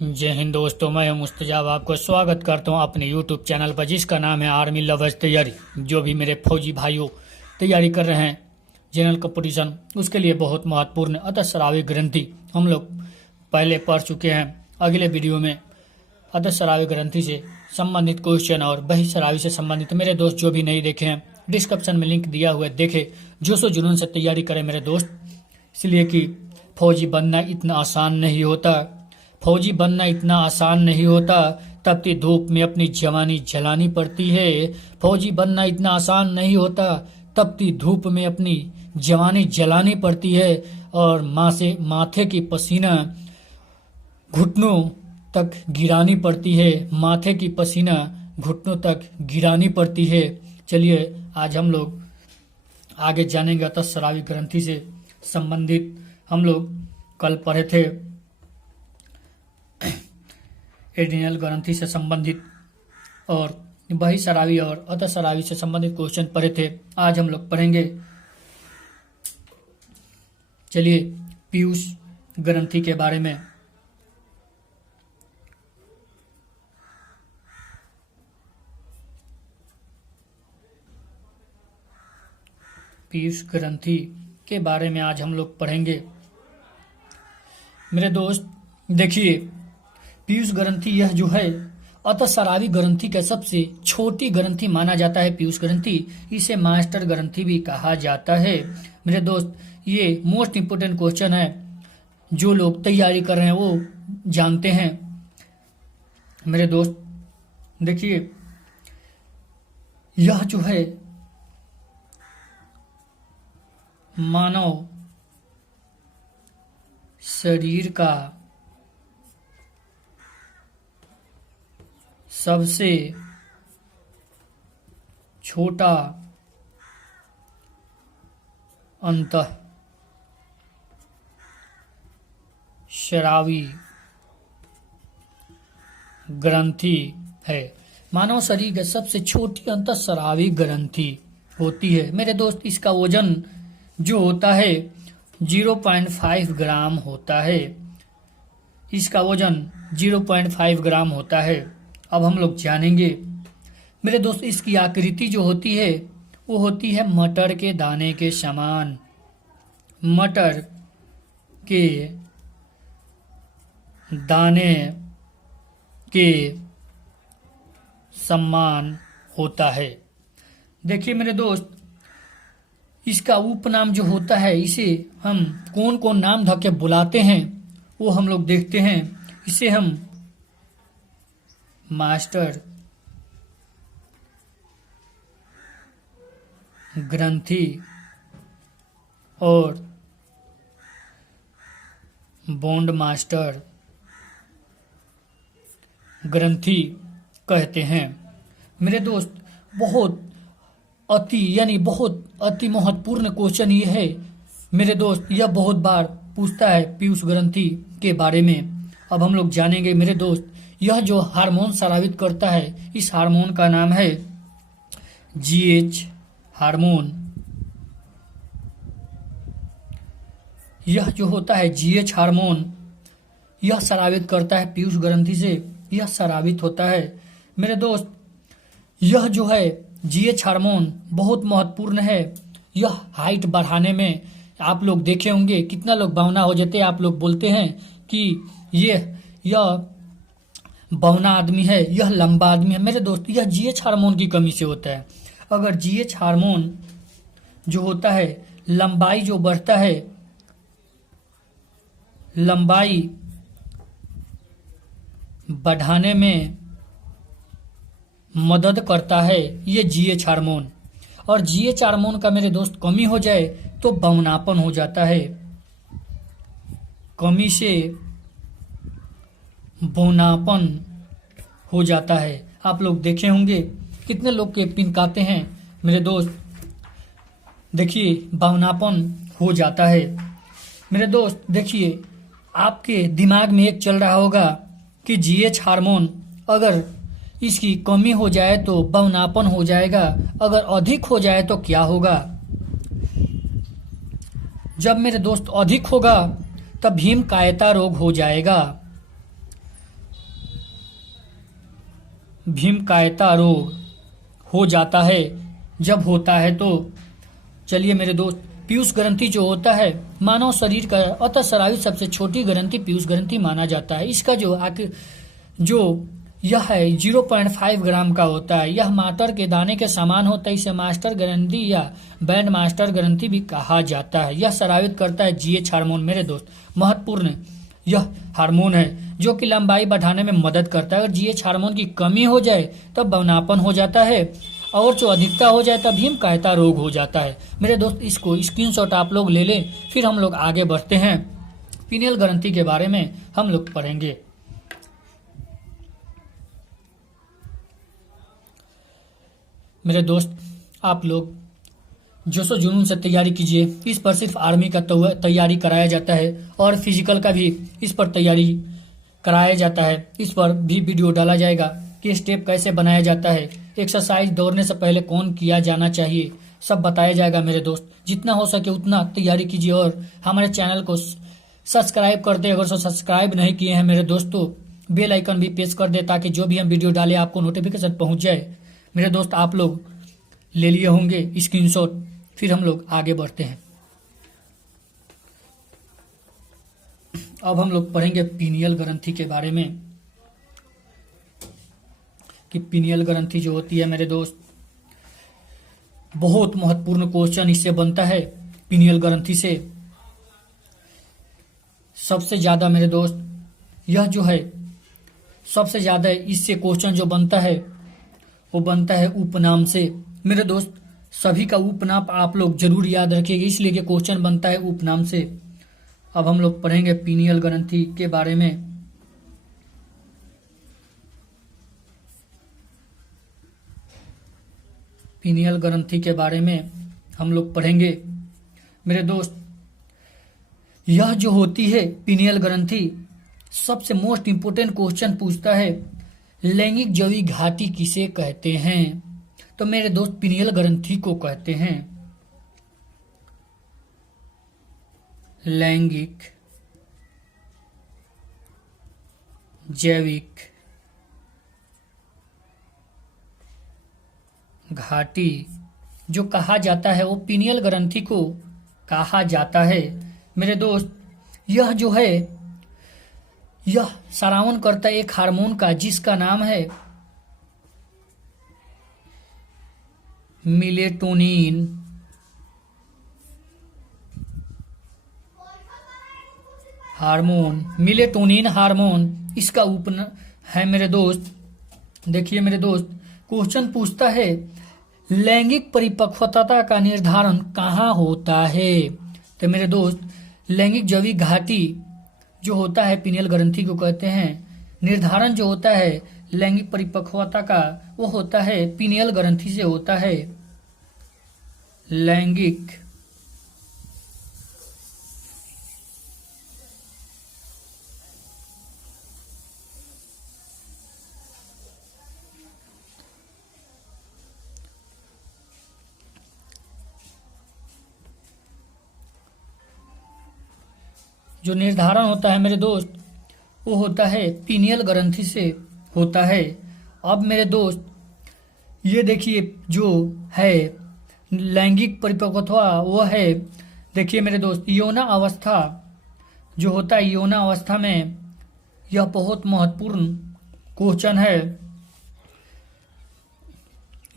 जय हिंद दोस्तों, मैं हूं मुस्तजाब। आपको स्वागत करता हूं अपने यूट्यूब चैनल पर जिसका नाम है आर्मी लवर्स तैयारी। जो भी मेरे फौजी भाइयों तैयारी कर रहे हैं जनरल कंपटीशन, उसके लिए बहुत महत्वपूर्ण अतःस्रावी ग्रंथि हम लोग पहले पढ़ चुके हैं। अगले वीडियो में अतःस्रावी ग्रंथि से संबंधित क्वेश्चन और बहिःस्रावी से संबंधित मेरे दोस्त जो भी नहीं देखे हैं, डिस्क्रिप्शन में लिंक दिया हुआ है, देखे। जोशो जुनून से तैयारी करें मेरे दोस्त, इसलिए कि फौजी बनना इतना आसान नहीं होता। फौजी बनना इतना आसान नहीं होता। तपती धूप में अपनी जवानी जलानी पड़ती है। फौजी बनना इतना आसान नहीं होता। तपती धूप में अपनी जवानी जलानी पड़ती है और माथे की पसीना घुटनों तक गिरानी पड़ती है। माथे की पसीना घुटनों तक गिरानी पड़ती है। चलिए आज हम लोग आगे जानेंगे अतःस्रावी ग्रंथि से संबंधित। हम लोग कल पढ़े थे एड्रिनल ग्रंथि से संबंधित और बहिःस्रावी और अतःस्रावी से संबंधित क्वेश्चन पढ़े थे। आज हम लोग पढ़ेंगे, चलिए, पीयूष ग्रंथि के बारे में। पीयूष ग्रंथि के बारे में आज हम लोग पढ़ेंगे मेरे दोस्त। देखिए, पीयूष ग्रंथि यह जो है अतःस्रावी ग्रंथि का सबसे छोटी ग्रंथि माना जाता है। पीयूष ग्रंथि, इसे मास्टर ग्रंथि भी कहा जाता है मेरे दोस्त। ये मोस्ट इम्पोर्टेंट क्वेश्चन है, जो लोग तैयारी कर रहे हैं वो जानते हैं मेरे दोस्त। देखिए, यह जो है मानव शरीर का सबसे छोटा अंतःस्रावी ग्रंथि है। मानव शरीर की सबसे छोटी अंतःस्रावी ग्रंथि होती है मेरे दोस्त। इसका वजन जो होता है 0.5 ग्राम होता है। इसका वजन 0.5 ग्राम होता है। अब हम लोग जानेंगे मेरे दोस्त, इसकी आकृति जो होती है वो होती है मटर के दाने के समान। मटर के दाने के समान होता है। देखिए मेरे दोस्त, इसका उपनाम जो होता है, इसे हम कौन कौन नाम धके बुलाते हैं वो हम लोग देखते हैं। इसे हम मास्टर ग्रंथि और बॉन्ड मास्टर ग्रंथि कहते हैं मेरे दोस्त। बहुत अति महत्वपूर्ण क्वेश्चन ये है मेरे दोस्त। यह बहुत बार पूछता है पीयूष ग्रंथि के बारे में। अब हम लोग जानेंगे मेरे दोस्त, यह जो हार्मोन स्रावित करता है, इस हार्मोन का नाम है जीएच हार्मोन। यह जो होता है जीएच हार्मोन, यह स्रावित करता है पीयूष ग्रंथि से। यह स्रावित होता है मेरे दोस्त। यह जो है जीएच हार्मोन बहुत महत्वपूर्ण है। यह हाइट बढ़ाने में, आप लोग देखे होंगे कितना लोग बौना हो जाते हैं। आप लोग बोलते हैं कि यह बौना आदमी है, यह लंबा आदमी है। मेरे दोस्त, यह जीएच हार्मोन की कमी से होता है। अगर जीएच हार्मोन जो होता है, लंबाई जो बढ़ता है, लंबाई बढ़ाने में मदद करता है ये जीएच हार्मोन। और जीएच हार्मोन का मेरे दोस्त कमी हो जाए तो बौनापन हो जाता है। कमी से बौनापन हो जाता है। आप लोग देखे होंगे कितने लोग के पिनकाते हैं मेरे दोस्त। देखिए, बौनापन हो जाता है मेरे दोस्त। देखिए, आपके दिमाग में एक चल रहा होगा कि जीएच हार्मोन अगर इसकी कमी हो जाए तो बौनापन हो जाएगा, अगर अधिक हो जाए तो क्या होगा। जब मेरे दोस्त अधिक होगा तब भीम कायता रोग हो जाएगा। भीमकायता रोग हो जाता है। जब होता है तो चलिए मेरे दोस्त, पीयूष ग्रंथि जो होता है मानव शरीर का अतः शरायु सबसे छोटी ग्रंथि पीयूष ग्रंथि माना जाता है। इसका जो यह है 0.5 ग्राम का होता है। यह माटर के दाने के समान होता है। इसे मास्टर ग्रंथि या बैंड मास्टर ग्रंथि भी कहा जाता है। यह स्रावित करता है जीएच हार्मोन। मेरे दोस्त, महत्वपूर्ण यह हार्मोन है जो कि लंबाई बढ़ाने में मदद करता है। अगर जीएच हार्मोन की कमी हो जाए तब बौनापन हो जाता है, और जो अधिकता हो जाए तब भीमकायता रोग हो जाता है। मेरे दोस्त, इसको स्क्रीनशॉट आप लोग ले लें। फिर हम लोग आगे बढ़ते हैं, पीनियल ग्रंथि के बारे में हम लोग पढ़ेंगे। मेरे दोस्त, आप लोग जोशो जुनून से तैयारी कीजिए। इस पर सिर्फ आर्मी का तैयारी कराया जाता है और फिजिकल का भी इस पर तैयारी कराया जाता है। इस पर भी वीडियो डाला जाएगा कि स्टेप कैसे बनाया जाता है, एक्सरसाइज दौड़ने से पहले कौन किया जाना चाहिए, सब बताया जाएगा। मेरे दोस्त, जितना हो सके उतना तैयारी कीजिए और हमारे चैनल को सब्सक्राइब कर दे। अगर सब्सक्राइब नहीं किए हैं मेरे दोस्तों, बेल आइकन भी प्रेस कर दे ताकि जो भी हम वीडियो डालें आपको नोटिफिकेशन पहुंच जाए। मेरे दोस्त, आप लोग ले लिए होंगे स्क्रीनशॉट। फिर हम लोग आगे बढ़ते हैं। अब हम लोग पढ़ेंगे पीनियल ग्रंथि के बारे में कि पीनियल ग्रंथि जो होती है मेरे दोस्त, बहुत महत्वपूर्ण क्वेश्चन इससे बनता है। पीनियल ग्रंथि से सबसे ज्यादा मेरे दोस्त, यह जो है सबसे ज्यादा इससे क्वेश्चन जो बनता है वो बनता है उपनाम से। मेरे दोस्त, सभी का उपनाम आप लोग जरूर याद रखिएगा, इसलिए कि क्वेश्चन बनता है उपनाम से। अब हम लोग पढ़ेंगे पीनियल ग्रंथि के बारे में। पीनियल ग्रंथि के बारे में हम लोग पढ़ेंगे। मेरे दोस्त, यह जो होती है पीनियल ग्रंथि, सबसे मोस्ट इंपोर्टेंट क्वेश्चन पूछता है, लैंगिक जवी घाटी किसे कहते हैं? तो मेरे दोस्त, पीनियल ग्रंथि को कहते हैं लैंगिक जैविक घाटी जो कहा जाता है वो पीनियल ग्रंथि को कहा जाता है। मेरे दोस्त, यह जो है यह स्रावन करता है एक हार्मोन का जिसका नाम है मिलेटोनिन। हार्मोन मिलेटोनिन हार्मोन इसका है मेरे दोस्त। देखिए मेरे दोस्त, क्वेश्चन पूछता है लैंगिक परिपक्वता का निर्धारण कहाँ होता है? तो मेरे दोस्त, लैंगिक जैविक घाटी जो होता है पीनियल ग्रंथि को कहते हैं। निर्धारण जो होता है लैंगिक परिपक्वता का वो होता है पीनियल ग्रंथि से होता है। लैंगिक जो निर्धारण होता है मेरे दोस्त वो होता है पीनियल ग्रंथि से होता है। अब मेरे दोस्त, ये देखिए जो है लैंगिक परिपक्वता वो है, देखिए मेरे दोस्त, यौना अवस्था जो होता है, यौना अवस्था में यह बहुत महत्वपूर्ण क्वेश्चन है।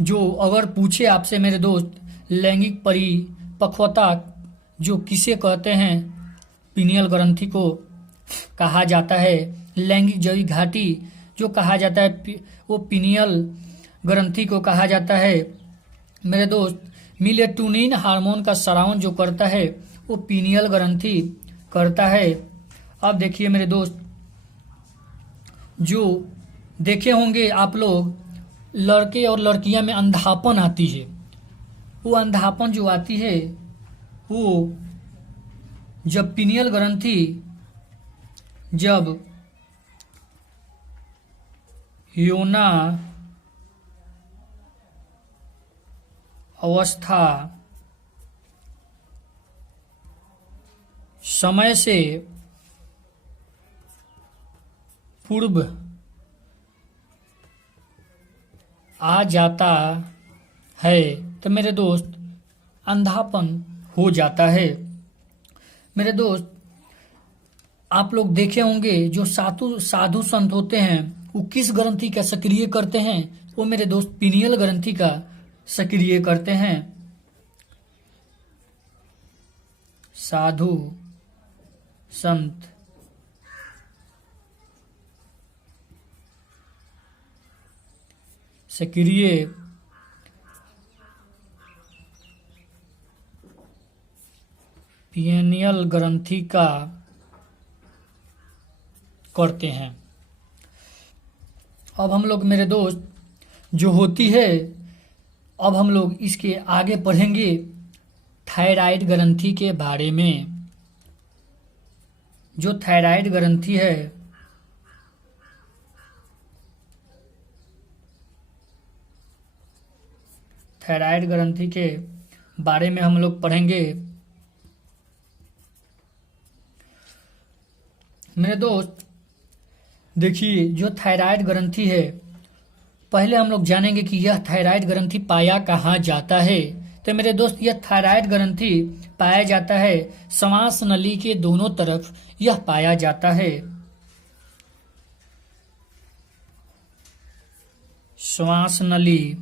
जो अगर पूछे आपसे मेरे दोस्त, लैंगिक परिपक्वता जो किसे कहते हैं, पीनियल ग्रंथि को कहा जाता है। लैंगिक जैविक घाटी जो कहा जाता है वो पीनियल ग्रंथि को कहा जाता है। मेरे दोस्त, मिलेटोनिन हार्मोन का स्रावन जो करता है वो पीनियल ग्रंथि करता है। अब देखिए मेरे दोस्त, जो देखे होंगे आप लोग, लड़के और लड़कियां में अंधापन आती है, वो अंधापन जो आती है वो जब पीनियल ग्रंथि जब यौना अवस्था समय से पूर्व आ जाता है तो मेरे दोस्त अंधापन हो जाता है। मेरे दोस्त, आप लोग देखे होंगे जो साधु साधु संत होते हैं वो किस ग्रंथि का सक्रिय करते हैं? वो मेरे दोस्त पीनियल ग्रंथि का सक्रिय करते हैं। साधु संत सक्रिय पीनियल ग्रंथि का करते हैं। अब हम लोग मेरे दोस्त जो होती है, अब हम लोग इसके आगे पढ़ेंगे थायराइड ग्रंथि के बारे में। जो थायराइड ग्रंथि है थायराइड ग्रंथि के बारे में हम लोग पढ़ेंगे। मेरे दोस्त देखिए, जो थायराइड ग्रंथि है, पहले हम लोग जानेंगे कि यह थायराइड ग्रंथि पाया कहाँ जाता है। तो मेरे दोस्त, यह थायराइड ग्रंथि पाया जाता है श्वास नली के दोनों तरफ यह पाया जाता है। श्वास नली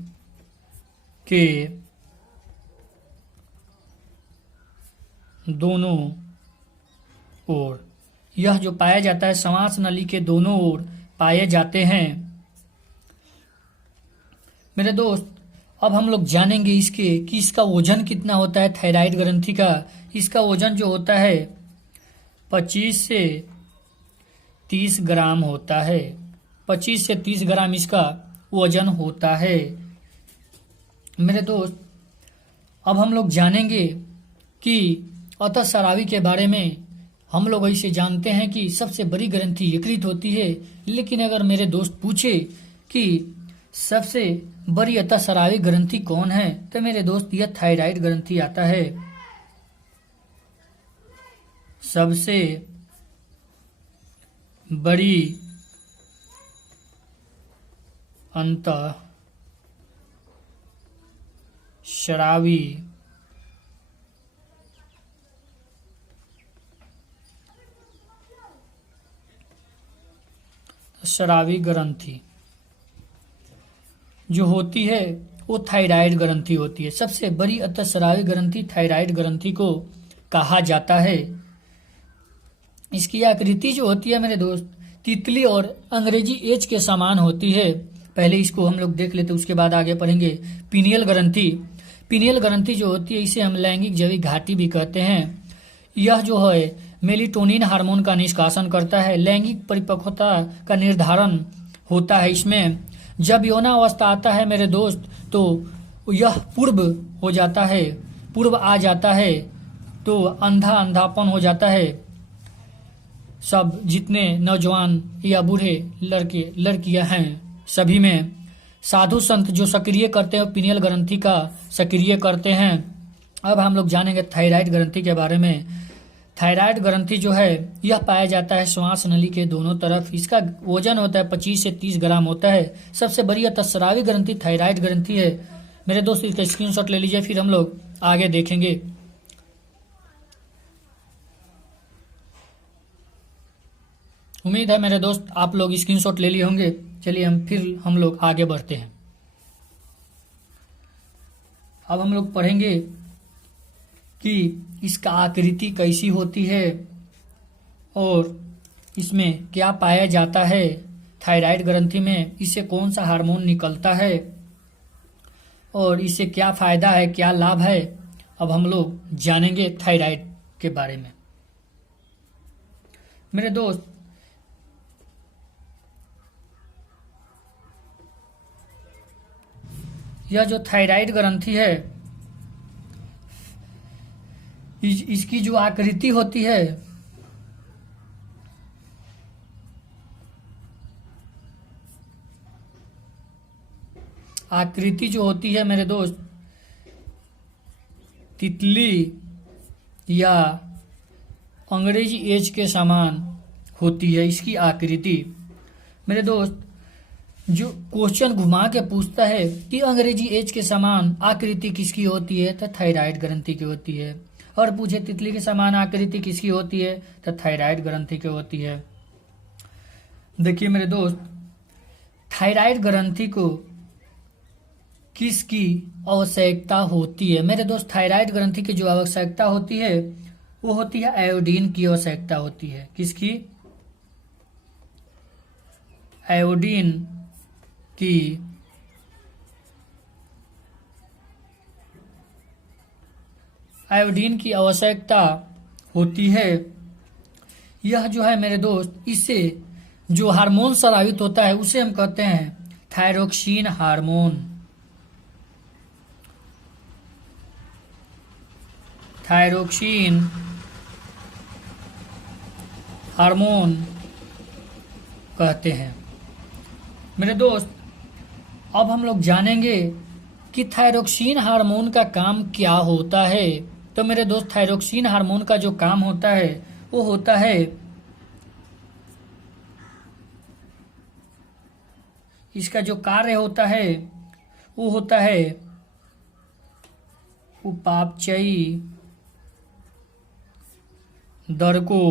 के दोनों ओर यह जो पाया जाता है, श्वास नली के दोनों ओर पाए जाते हैं। मेरे दोस्त, अब हम लोग जानेंगे इसके कि इसका वजन कितना होता है थायराइड ग्रंथि का। इसका वजन जो होता है 25 से 30 ग्राम होता है। 25 से 30 ग्राम इसका वजन होता है। मेरे दोस्त, अब हम लोग जानेंगे कि अतःस्रावी के बारे में। हम लोग ऐसे जानते हैं कि सबसे बड़ी ग्रंथि यकृत होती है, लेकिन अगर मेरे दोस्त पूछे कि सबसे बड़ी अतःस्रावी ग्रंथि कौन है, तो मेरे दोस्त यह थायराइड ग्रंथि आता है। सबसे बड़ी अंतःस्रावी ग्रंथि जो होती है वो थायराइड ग्रंथि होती है। सबसे बड़ी अतःस्रावी ग्रंथि थायराइड ग्रंथि को कहा जाता है। इसकी आकृति जो होती है मेरे दोस्त, तितली और अंग्रेजी एच के समान होती है। पहले इसको हम लोग देख लेते, उसके बाद आगे पढ़ेंगे। पीनियल ग्रंथि। पीनियल ग्रंथि जो होती है इसे हम लैंगिक जैविक घाटी भी कहते हैं। यह जो है मेलिटोनिन हार्मोन का निष्कासन करता है। लैंगिक परिपक्वता का निर्धारण होता है इसमें। जब यौनावस्था आता है मेरे दोस्त, तो यह पूर्व हो जाता है, पूर्व आ जाता है, तो अंधापन हो जाता है। सब जितने नौजवान या बूढ़े लड़के लड़कियां हैं सभी में। साधु संत जो सक्रिय करते हैं पीनियल ग्रंथि का सक्रिय करते हैं। अब हम लोग जानेंगे थायराइड ग्रंथि के बारे में। थायराइड ग्रंथि जो है यह पाया जाता है श्वास नली के दोनों तरफ। इसका वजन होता है 25 से 30 ग्राम होता है। सबसे बड़ी अतःस्रावी ग्रंथि थायराइड ग्रंथि है। मेरे दोस्त, इसका स्क्रीनशॉट ले लीजिए, फिर हम लोग आगे देखेंगे। उम्मीद है मेरे दोस्त आप लोग स्क्रीनशॉट ले लिए होंगे। चलिए हम लोग आगे बढ़ते हैं। अब हम लोग पढ़ेंगे कि इसका आकृति कैसी होती है और इसमें क्या पाया जाता है। थायराइड ग्रंथि में इससे कौन सा हार्मोन निकलता है और इससे क्या फायदा है, क्या लाभ है। अब हम लोग जानेंगे थायराइड के बारे में। मेरे दोस्त, यह जो थायराइड ग्रंथि है इसकी जो आकृति होती है आकृति जो होती है मेरे दोस्त, तितली या अंग्रेजी एच के समान होती है इसकी आकृति। मेरे दोस्त, जो क्वेश्चन घुमा के पूछता है कि अंग्रेजी एच के समान आकृति किसकी होती है, तो थायराइड ग्रंथि की होती है। और पूछे तितली के समान आकृति किसकी होती है, तो थायराइड ग्रंथि की होती है। देखिए मेरे दोस्त, थायराइड ग्रंथि को किसकी आवश्यकता होती है? मेरे दोस्त, थायराइड ग्रंथि की जो आवश्यकता होती है वो होती है आयोडीन की आवश्यकता होती है। किसकी? आयोडीन की आयोडीन की आवश्यकता होती है। यह जो है मेरे दोस्त, इससे जो हार्मोन स्रावित होता है उसे हम कहते हैं थायरोक्सिन हार्मोन। थायरोक्सिन हार्मोन कहते हैं। मेरे दोस्त, अब हम लोग जानेंगे कि थायरोक्सिन हार्मोन का काम क्या होता है। तो मेरे दोस्त, थायरोक्सिन हार्मोन का जो काम होता है वो होता है, इसका जो कार्य होता है वो होता है उपापचयी दर को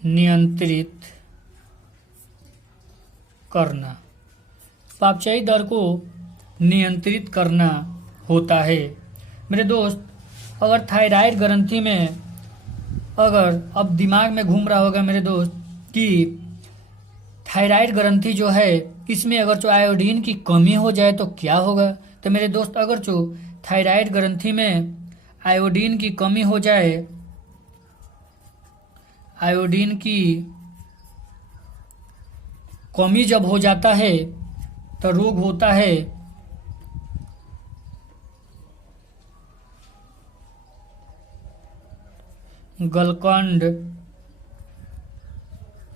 नियंत्रित करना। उपापचयी दर को नियंत्रित करना होता है। मेरे दोस्त, अगर थायराइड ग्रंथि में अगर अब दिमाग में घूम रहा होगा मेरे दोस्त कि थायराइड ग्रंथि जो है इसमें अगर जो आयोडीन की कमी हो जाए तो क्या होगा। तो मेरे दोस्त, अगर जो थायराइड ग्रंथि में आयोडीन की कमी हो जाए, आयोडीन की कमी जब हो जाता है तो रोग होता है गलकंड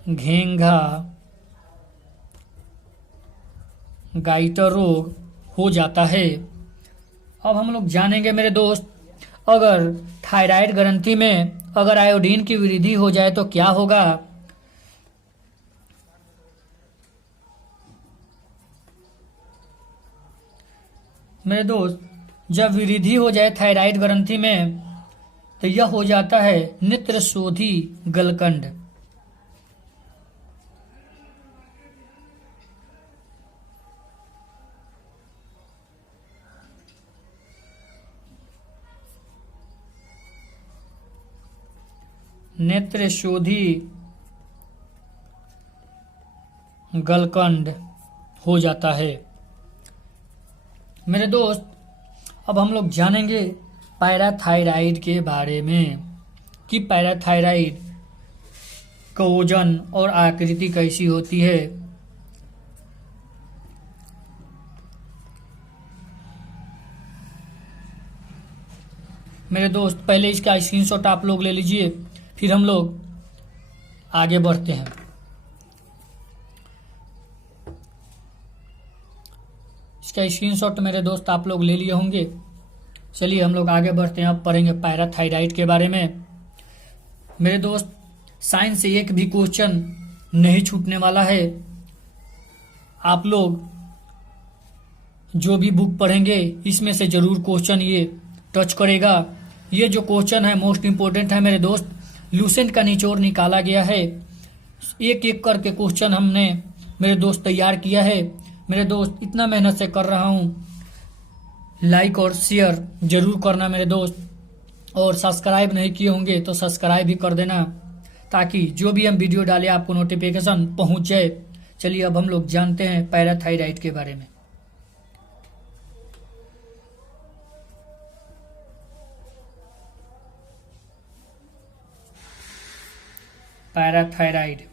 घेंघा गाइटर रोग हो जाता है। अब हम लोग जानेंगे मेरे दोस्त, अगर थायराइड ग्रंथि में अगर आयोडीन की वृद्धि हो जाए तो क्या होगा। मेरे दोस्त, जब वृद्धि हो जाए थायराइड ग्रंथि में तो यह हो जाता है नेत्रशोधी गलकंड। नेत्रशोधी गलकंड हो जाता है। मेरे दोस्त, अब हम लोग जानेंगे पैराथायराइड के बारे में कि पैराथायराइड का वजन और आकृति कैसी होती है। मेरे दोस्त, पहले इसका स्क्रीनशॉट आप लोग ले लीजिए, फिर हम लोग आगे बढ़ते हैं। इसका स्क्रीनशॉट मेरे दोस्त आप लोग ले लिए होंगे। चलिए हम लोग आगे बढ़ते हैं। अब पढ़ेंगे पैराथायराइड के बारे में। मेरे दोस्त, साइंस से एक भी क्वेश्चन नहीं छूटने वाला है। आप लोग जो भी बुक पढ़ेंगे इसमें से जरूर क्वेश्चन ये टच करेगा। ये जो क्वेश्चन है मोस्ट इंपोर्टेंट है मेरे दोस्त। लूसेंट का निचोड़ निकाला गया है, एक एक करके क्वेश्चन हमने मेरे दोस्त तैयार किया है। मेरे दोस्त, इतना मेहनत से कर रहा हूँ, लाइक और शेयर जरूर करना मेरे दोस्त। और सब्सक्राइब नहीं किए होंगे तो सब्सक्राइब भी कर देना, ताकि जो भी हम वीडियो डालें आपको नोटिफिकेशन पहुंच जाए। चलिए अब हम लोग जानते हैं पैराथायराइड के बारे में। पैराथायराइड,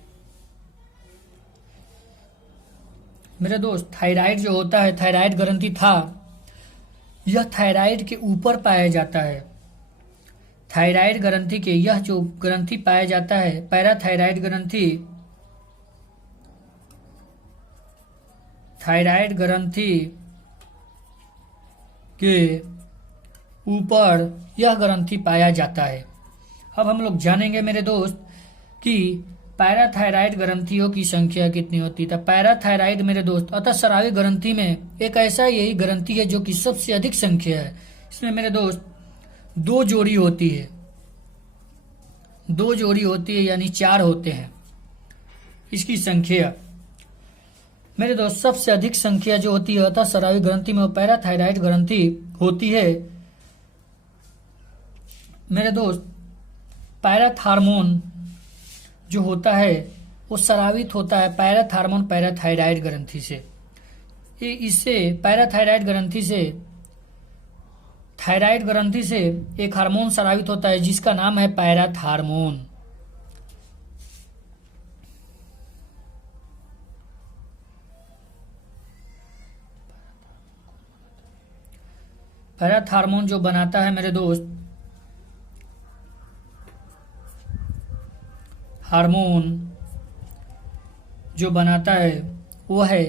मेरे दोस्त, थायराइड जो होता है, थायराइड ग्रंथि था, यह थायराइड के ऊपर पाया जाता है। थायराइड ग्रंथि के यह जो ग्रंथि पाया जाता है, पैराथायराइड ग्रंथि, थायराइड ग्रंथि के ऊपर यह ग्रंथि पाया जाता है। अब हम लोग जानेंगे मेरे दोस्त कि पैराथायराइड ग्रंथियों की संख्या कितनी होती है? पैराथायराइड मेरे दोस्त अतः स्रावी ग्रंथि में एक ऐसा यही ग्रंथि है जो कि सबसे अधिक संख्या है। इसमें मेरे दोस्त दो जोड़ी होती है, यानी 4 होते हैं इसकी संख्या। मेरे दोस्त सबसे अधिक संख्या जो होती है अतः स्रावी ग्रंथि में वो पैराथायराइड ग्रंथि होती है। मेरे दोस्त पायरथ हार्मोन जो होता है वो स्रावित होता है पायरथ हार्मोन पैराथायराइड ग्रंथि से। इससे पैराथायराइड ग्रंथि से थायराइड ग्रंथि से एक हार्मोन स्रावित होता है जिसका नाम है पायरथ हार्मोन। पायरथ हार्मोन जो बनाता है मेरे दोस्त, हार्मोन जो बनाता है वो है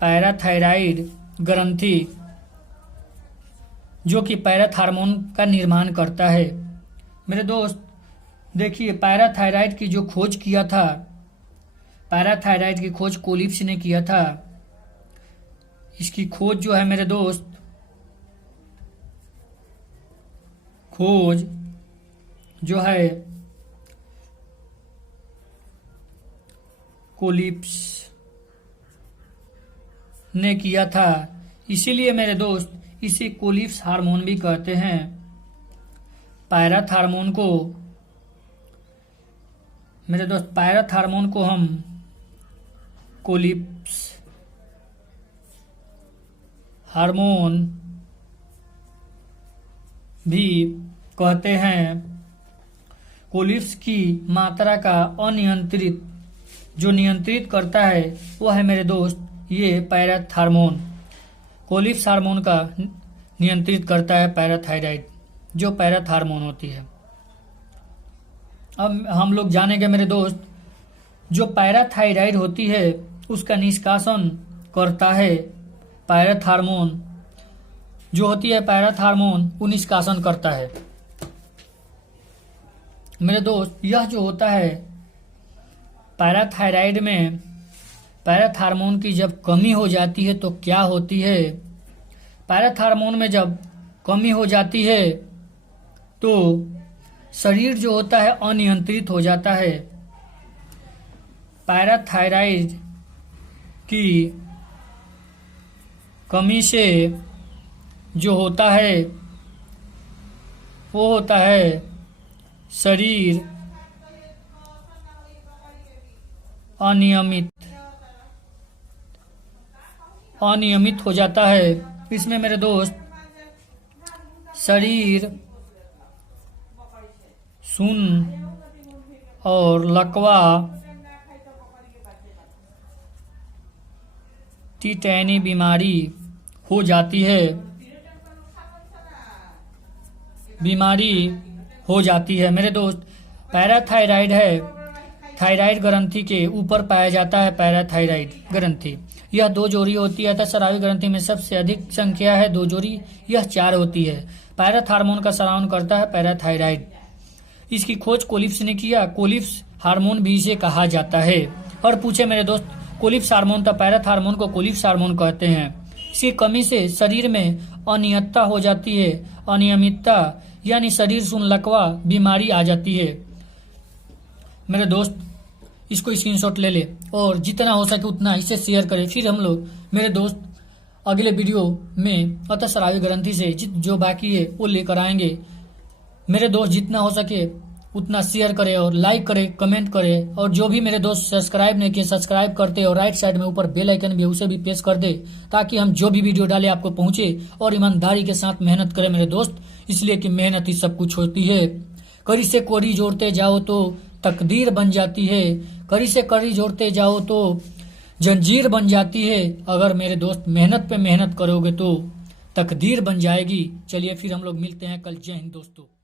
पैराथायराइड ग्रंथि, जो कि पैरथ हार्मोन का निर्माण करता है। मेरे दोस्त देखिए, पैराथायराइड की जो खोज किया था, पैराथायराइड की खोज कोलिप्स ने किया था। इसकी खोज जो है मेरे दोस्त, खोज जो है कोलिप्स ने किया था, इसीलिए मेरे दोस्त इसे कोलिप्स हार्मोन भी कहते हैं। पायरथ हार्मोन को मेरे दोस्त, पायरथ हार्मोन को हम कोलिप्स हार्मोन भी कहते हैं। कोलिप्स की मात्रा का अनियंत्रित जो नियंत्रित करता है वो है मेरे दोस्त ये पायरथ हार्मोन। कोलिप्स हार्मोन का नियंत्रित करता है पैराथायराइड जो पायरथ हार्मोन होती है। अब हम लोग जानेंगे मेरे दोस्त, जो पैराथायराइड होती है उसका निष्कासन करता है पायरथ हार्मोन, जो होती है पायरथ हार्मोन वो निष्कासन करता है। मेरे दोस्त यह जो होता है पैराथायराइड में, पायरथ हार्मोन की जब कमी हो जाती है तो क्या होती है? पायरथ हार्मोन में जब कमी हो जाती है तो शरीर जो होता है अनियंत्रित हो जाता है। पैराथायराइड की कमी से जो होता है वो होता है शरीर अनियमित हो जाता है। इसमें मेरे दोस्त शरीर सुन्न और लकवा, टिटैनी बीमारी हो जाती है, मेरे दोस्त। पैराथायराइड है, थायराइड ग्रंथि के ऊपर पाया जाता है पैराथायराइड ग्रंथि। यह 2 जोड़ी होती है, स्रावी ग्रंथि में सबसे अधिक संख्या है 2 जोड़ी, यह 4 होती है। पायरथ हार्मोन का स्रावन करता है पैराथायराइड। इसकी खोज कोलिप्स ने किया, कोलिप्स हार्मोन भी इसे कहा जाता है। और पूछे मेरे दोस्त, कोलिप्स हार्मोन तो पायरथ हार्मोन को कोलिप्स हार्मोन कहते हैं। इसकी कमी से शरीर में अनियमितता हो जाती है, अनियमितता यानी शरीर सुन्न लकवा बीमारी आ जाती है। मेरे दोस्त इसको स्क्रीनशॉट ले ले और जितना हो सके उतना इसे शेयर करें। फिर हम लोग मेरे दोस्त अगले वीडियो में अतःस्रावी ग्रंथि से जो बाकी है वो लेकर आएंगे। मेरे दोस्त जितना हो सके उतना शेयर करें और लाइक करें, कमेंट करें, और जो भी मेरे दोस्त सब्सक्राइब नहीं किए सब्सक्राइब करते और राइट साइड में ऊपर बेल आइकन भी उसे भी प्रेस कर दे ताकि हम जो भी वीडियो डाले आपको पहुंचे। और ईमानदारी के साथ मेहनत करें मेरे दोस्त, इसलिए कि मेहनत ही सब कुछ होती है। कड़ी से कड़ी जोड़ते जाओ तो तकदीर बन जाती है, कड़ी से कड़ी जोड़ते जाओ तो जंजीर बन जाती है। अगर मेरे दोस्त मेहनत पे मेहनत करोगे तो तकदीर बन जाएगी। चलिए फिर हम लोग मिलते हैं कल। जय हिंद दोस्तों।